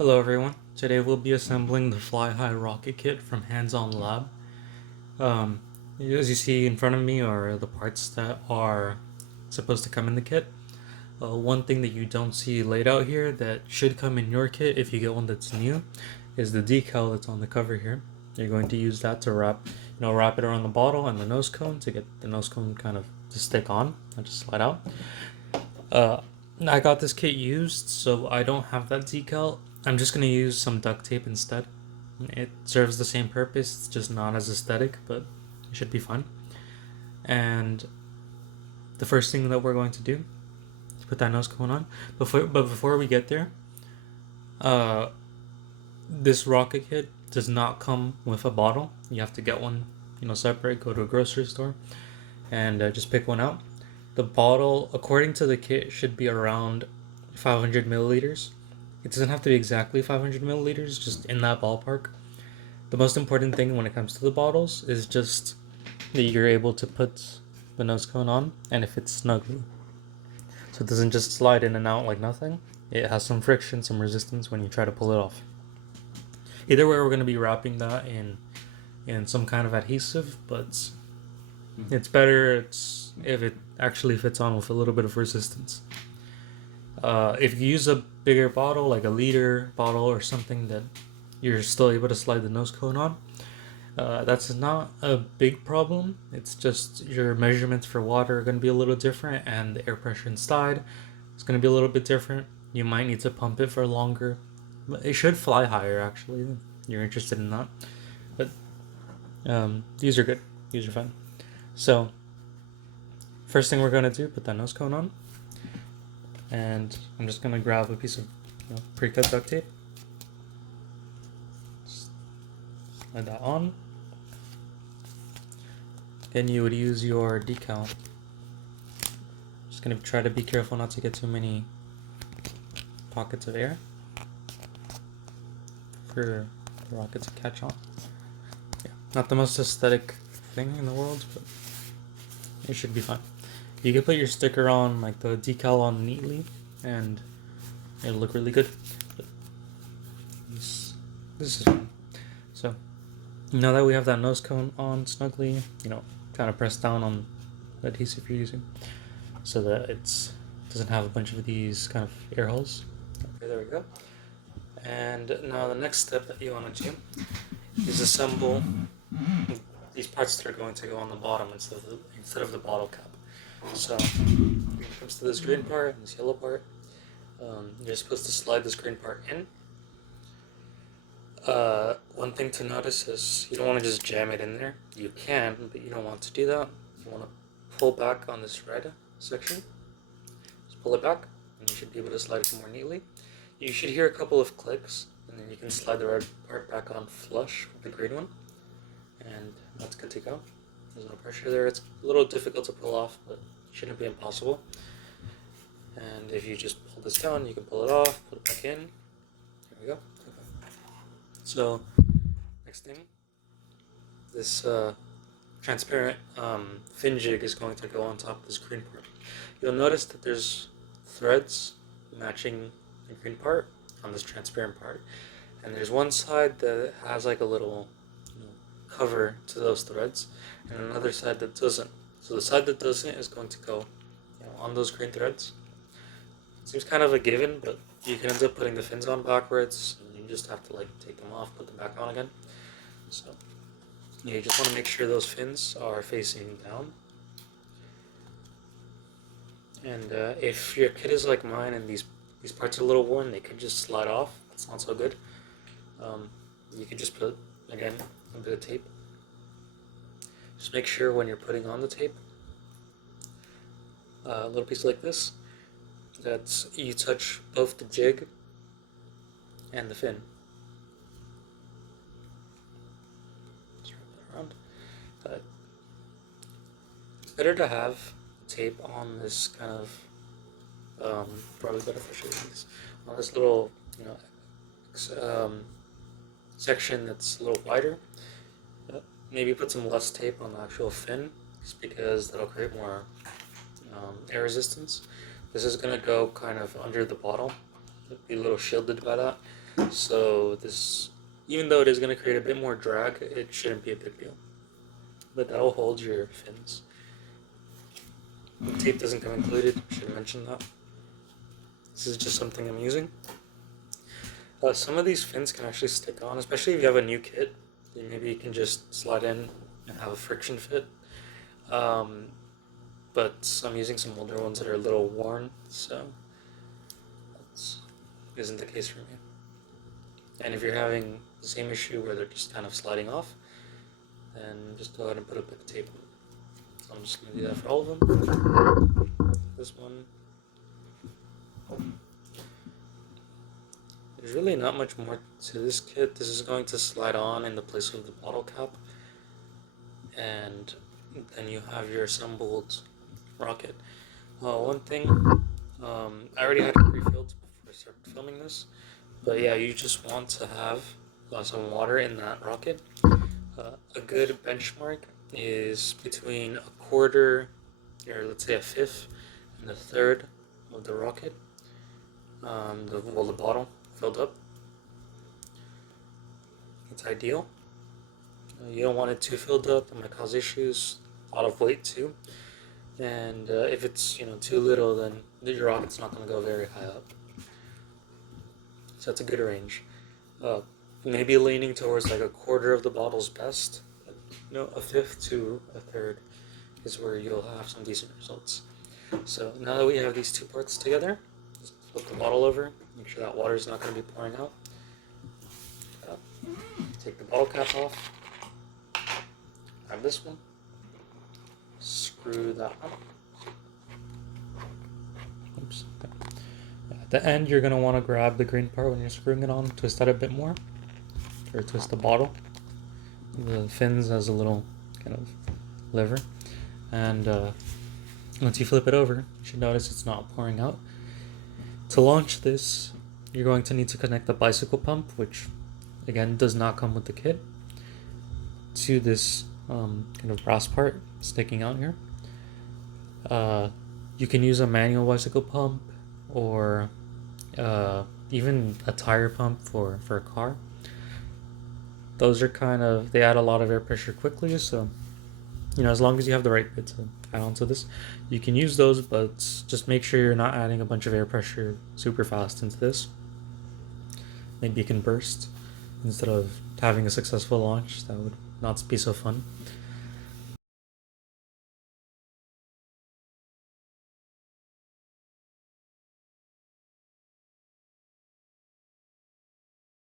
Hello everyone. Today we'll be assembling the Fly High rocket kit from Hands On Lab. Um, as you see in front of me are the parts that are supposed to come in the kit. One thing that you don't see laid out here that should come in your kit if you get one that's new is the decal that's on the cover here. You're going to use that to wrap it around the bottle and the nose cone to get the nose cone kind of to stick on and just slide out. Uh, I got this kit used, so I don't have that decal. I'm just gonna use some duct tape instead. It serves the same purpose, it's just not as aesthetic, but it should be fun. And the first thing that we're going to do is put that nose cone on. Before we get there, uh, this rocket kit does not come with a bottle. You have to get one, separate. Go to a grocery store and just pick one out. The bottle, according to the kit, should be around 500 milliliters. It doesn't have to be exactly 500 milliliters, just in that ballpark. The most important thing when it comes to the bottles is just that you're able to put the nose cone on and it fits snugly. So it doesn't just slide in and out like nothing. It has some friction, some resistance when you try to pull it off. Either way, we're going to be wrapping that in some kind of adhesive, but it's better if it actually fits on with a little bit of resistance. If you use a bigger bottle, like a liter bottle or something that you're still able to slide the nose cone on, that's not a big problem. It's just your measurements for water are going to be a little different, and the air pressure inside is going to be a little bit different. You might need to pump it for longer. It should fly higher, actually. You're interested in that. But these are good. These are fun. So, first thing we're going to do, put that nose cone on. And I'm just going to grab a piece of pre-cut duct tape. Slide that on. Then you would use your decal. Just going to try to be careful not to get too many pockets of air for the rocket to catch on. Yeah, not the most aesthetic thing in the world, but it should be fun. You can put your sticker on, like the decal on neatly, and it'll look really good. But this is fun. So now that we have that nose cone on snugly, kind of press down on the adhesive you're using so that it doesn't have a bunch of these kind of air holes. Okay, there we go. And now the next step that you want to do is assemble these parts that are going to go on the bottom instead of the bottle cap. So when it comes to this green part and this yellow part, you're supposed to slide this green part in. One thing to notice is you don't want to just jam it in there. You can, but you don't want to do that. You want to pull back on this red section. Just pull it back, and you should be able to slide it more neatly. You should hear a couple of clicks, and then you can slide the red part back on flush with the green one, and that's good to go. There's no pressure there. It's a little difficult to pull off, but it shouldn't be impossible. And if you just pull this down, you can pull it off, put it back in. There we go. Okay. So, next thing, this transparent fin jig is going to go on top of this green part. You'll notice that there's threads matching the green part on this transparent part. And there's one side that has like a little cover to those threads, and another side that doesn't. So the side that doesn't is going to go on those green threads. Seems kind of a given, but you can end up putting the fins on backwards, and you just have to take them off, put them back on again. So you just want to make sure those fins are facing down. And if your kit is like mine and these parts are a little worn, they could just slide off. That's not so good. You can just put, again, a bit of tape. Just make sure when you're putting on the tape, a little piece like this, that you touch both the jig and the fin. Just wrap that around. It's better to have tape on this kind of, probably better for showing this, on this little, section that's a little wider. Maybe put some less tape on the actual fin, just because that'll create more air resistance. This is going to go kind of under the bottle, be a little shielded by that. So this, even though it is going to create a bit more drag, it shouldn't be a big deal. But that will hold your fins. The tape doesn't come included, I should mention that. This is just something I'm using. Some of these fins can actually stick on, especially if you have a new kit. Then maybe you can just slide in and have a friction fit. Um, but I'm using some older ones that are a little worn, so that isn't the case for me. And if you're having the same issue where they're just kind of sliding off, then just go ahead and put a bit of tape on. So I'm just going to do that for all of them. This one. There's really not much more to this kit. This is going to slide on in the place of the bottle cap. And then you have your assembled rocket. One thing, I already had it pre-filled before I started filming this. But yeah, you just want to have some water in that rocket. A good benchmark is between a quarter, or let's say a fifth, and a third of the rocket. The bottle filled up. It's ideal. You don't want it too filled up. It might cause issues. A lot of weight too. And if it's too little, then your rocket's not going to go very high up. So that's a good range. Maybe leaning towards like a quarter of the bottle's best. A fifth to a third is where you'll have some decent results. So now that we have these two parts together, just flip the bottle over. Make sure that water is not going to be pouring out. Take the bottle cap off. Grab this one. Screw that one. Oops. Okay. At the end, you're going to want to grab the green part when you're screwing it on, twist that a bit more, or twist the bottle. The fins as a little kind of lever, and once you flip it over, you should notice it's not pouring out. To launch this, you're going to need to connect the bicycle pump, which again does not come with the kit, to this kind of brass part sticking out here. You can use a manual bicycle pump or even a tire pump for a car. Those are they add a lot of air pressure quickly, so as long as you have the right bit to add onto this, you can use those, but just make sure you're not adding a bunch of air pressure super fast into this. Maybe it can burst instead of having a successful launch. That would not be so fun.